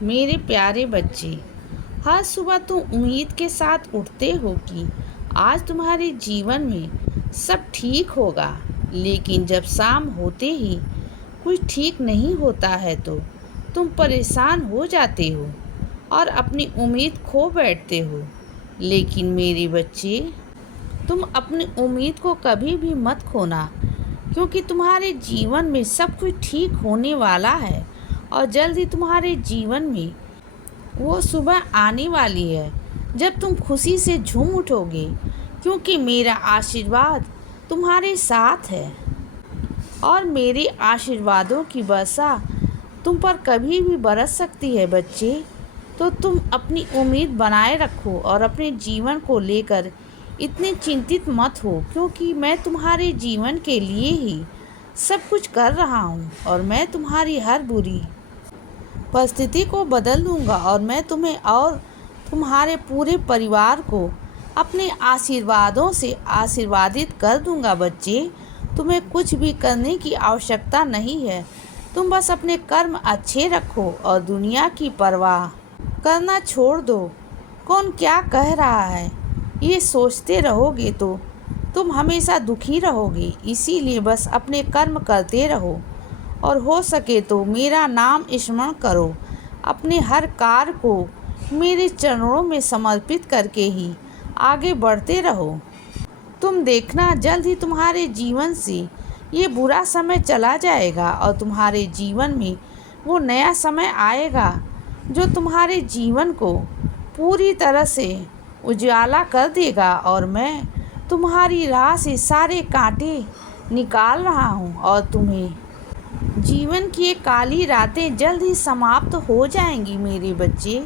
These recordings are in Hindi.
मेरे प्यारे बच्चे, हर सुबह तुम उम्मीद के साथ उठते हो कि आज तुम्हारे जीवन में सब ठीक होगा। लेकिन जब शाम होते ही कुछ ठीक नहीं होता है तो तुम परेशान हो जाते हो और अपनी उम्मीद खो बैठते हो। लेकिन मेरे बच्चे, तुम अपनी उम्मीद को कभी भी मत खोना, क्योंकि तुम्हारे जीवन में सब कुछ ठीक होने वाला है और जल्द ही तुम्हारे जीवन में वो सुबह आने वाली है जब तुम खुशी से झूम उठोगे, क्योंकि मेरा आशीर्वाद तुम्हारे साथ है और मेरे आशीर्वादों की वर्षा तुम पर कभी भी बरस सकती है बच्चे। तो तुम अपनी उम्मीद बनाए रखो और अपने जीवन को लेकर इतने चिंतित मत हो, क्योंकि मैं तुम्हारे जीवन के लिए ही सब कुछ कर रहा हूँ और मैं तुम्हारी हर बुरी परिस्थिति को बदल दूंगा और मैं तुम्हें और तुम्हारे पूरे परिवार को अपने आशीर्वादों से आशीर्वादित कर दूंगा बच्चे। तुम्हें कुछ भी करने की आवश्यकता नहीं है, तुम बस अपने कर्म अच्छे रखो और दुनिया की परवाह करना छोड़ दो। कौन क्या कह रहा है ये सोचते रहोगे तो तुम हमेशा दुखी रहोगे। इसीलिए बस अपने कर्म करते रहो और हो सके तो मेरा नाम स्मरण करो। अपने हर कार्य को मेरे चरणों में समर्पित करके ही आगे बढ़ते रहो। तुम देखना, जल्द ही तुम्हारे जीवन से ये बुरा समय चला जाएगा और तुम्हारे जीवन में वो नया समय आएगा जो तुम्हारे जीवन को पूरी तरह से उजाला कर देगा। और मैं तुम्हारी राह से सारे कांटे निकाल रहा हूँ और तुम्हें जीवन की ये काली रातें जल्द ही समाप्त हो जाएंगी मेरे बच्चे।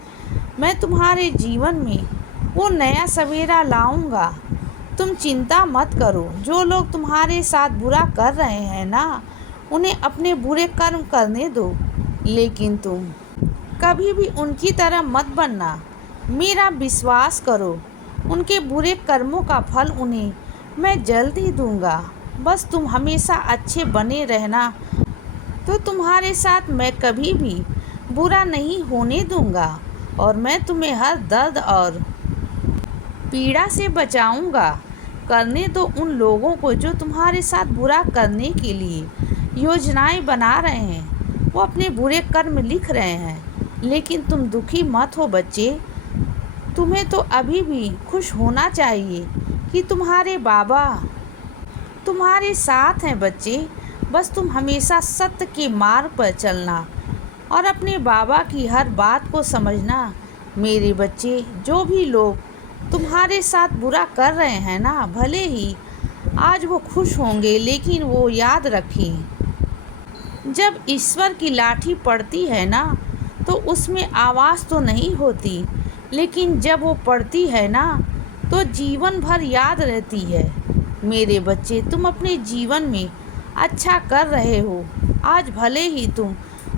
मैं तुम्हारे जीवन में वो नया सवेरा लाऊंगा। तुम चिंता मत करो। जो लोग तुम्हारे साथ बुरा कर रहे हैं ना, उन्हें अपने बुरे कर्म करने दो, लेकिन तुम कभी भी उनकी तरह मत बनना। मेरा विश्वास करो, उनके बुरे कर्मों का फल उन्हें मैं जल्द ही दूंगा। बस तुम हमेशा अच्छे बने रहना, तो तुम्हारे साथ मैं कभी भी बुरा नहीं होने दूंगा और मैं तुम्हें हर दर्द और पीड़ा से बचाऊंगा। करने दो उन लोगों को जो तुम्हारे साथ बुरा करने के लिए योजनाएं बना रहे हैं। वो अपने बुरे कर्म लिख रहे हैं, लेकिन तुम दुखी मत हो बच्चे। तुम्हें तो अभी भी खुश होना चाहिए कि तुम्हारे बाबा तुम्हारे साथ हैं बच्चे। बस तुम हमेशा सत्य के मार्ग पर चलना और अपने बाबा की हर बात को समझना मेरे बच्चे। जो भी लोग तुम्हारे साथ बुरा कर रहे हैं ना, भले ही आज वो खुश होंगे, लेकिन वो याद रखें, जब ईश्वर की लाठी पड़ती है ना तो उसमें आवाज़ तो नहीं होती, लेकिन जब वो पड़ती है ना तो जीवन भर याद रहती है। मेरे बच्चे, तुम अपने जीवन में अच्छा कर रहे हो। आज भले ही तुम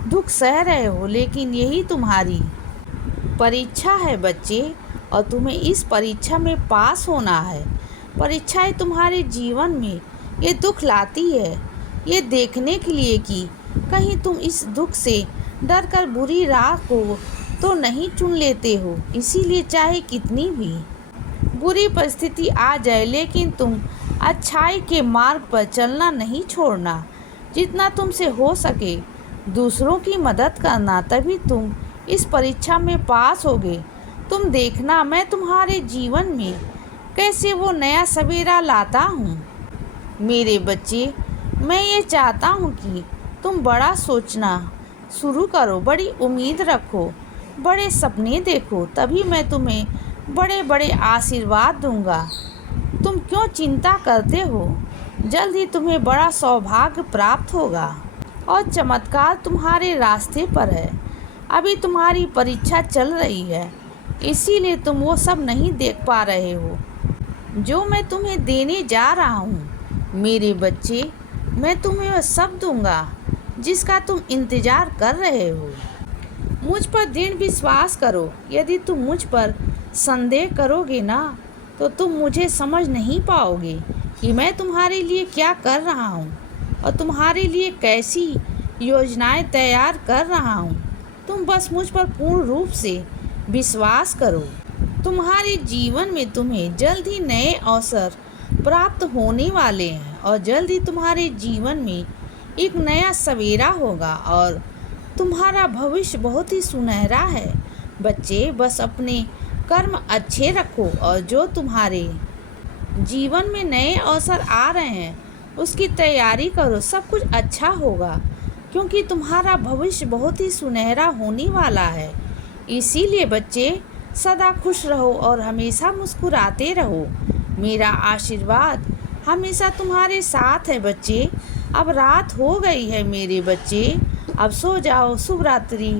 दुख सह रहे हो, लेकिन यही तुम्हारी परीक्षा है बच्चे और तुम्हें इस परीक्षा में पास होना है। परीक्षाएं तुम्हारे जीवन में ये दुख लाती है, ये देखने के लिए कि कहीं तुम इस दुख से डर कर बुरी राह को तो नहीं चुन लेते हो। इसीलिए चाहे कितनी भी बुरी परिस्थिति आ जाए, लेकिन तुम अच्छाई के मार्ग पर चलना नहीं छोड़ना। जितना तुमसे हो सके दूसरों की मदद करना, तभी तुम इस परीक्षा में पास होगे। तुम देखना, मैं तुम्हारे जीवन में कैसे वो नया सवेरा लाता हूँ। मेरे बच्चे, मैं ये चाहता हूँ कि तुम बड़ा सोचना शुरू करो, बड़ी उम्मीद रखो, बड़े सपने देखो, तभी मैं तुम्हें बड़े बड़े आशीर्वाद दूंगा। तुम क्यों चिंता करते हो? जल्द ही तुम्हें बड़ा सौभाग्य प्राप्त होगा और चमत्कार तुम्हारे रास्ते पर है। अभी तुम्हारी परीक्षा चल रही है, इसीलिए तुम वो सब नहीं देख पा रहे हो जो मैं तुम्हें देने जा रहा हूँ। मेरे बच्चे, मैं तुम्हें वह सब दूंगा जिसका तुम इंतज़ार कर रहे हो। मुझ पर दृढ़ विश्वास करो। यदि तुम मुझ पर संदेह करोगे ना, तो तुम मुझे समझ नहीं पाओगे कि मैं तुम्हारे लिए क्या कर रहा हूँ और तुम्हारे लिए कैसी योजनाएं तैयार कर रहा हूँ। तुम तुम बस मुझ पर पूर्ण रूप से विश्वास करो। तुम्हारे जीवन में तुम्हें जल्द ही नए अवसर प्राप्त होने वाले हैं और जल्द ही तुम्हारे जीवन में एक नया सवेरा होगा और तुम्हारा भविष्य बहुत ही सुनहरा है। बच्चे, बस अपने कर्म अच्छे रखो और जो तुम्हारे जीवन में नए अवसर आ रहे हैं उसकी तैयारी करो। सब कुछ अच्छा होगा क्योंकि तुम्हारा भविष्य बहुत ही सुनहरा होने वाला है। इसीलिए बच्चे, सदा खुश रहो और हमेशा मुस्कुराते रहो। मेरा आशीर्वाद हमेशा तुम्हारे साथ है बच्चे। अब रात हो गई है मेरे बच्चे, अब सो जाओ। शुभ रात्रि।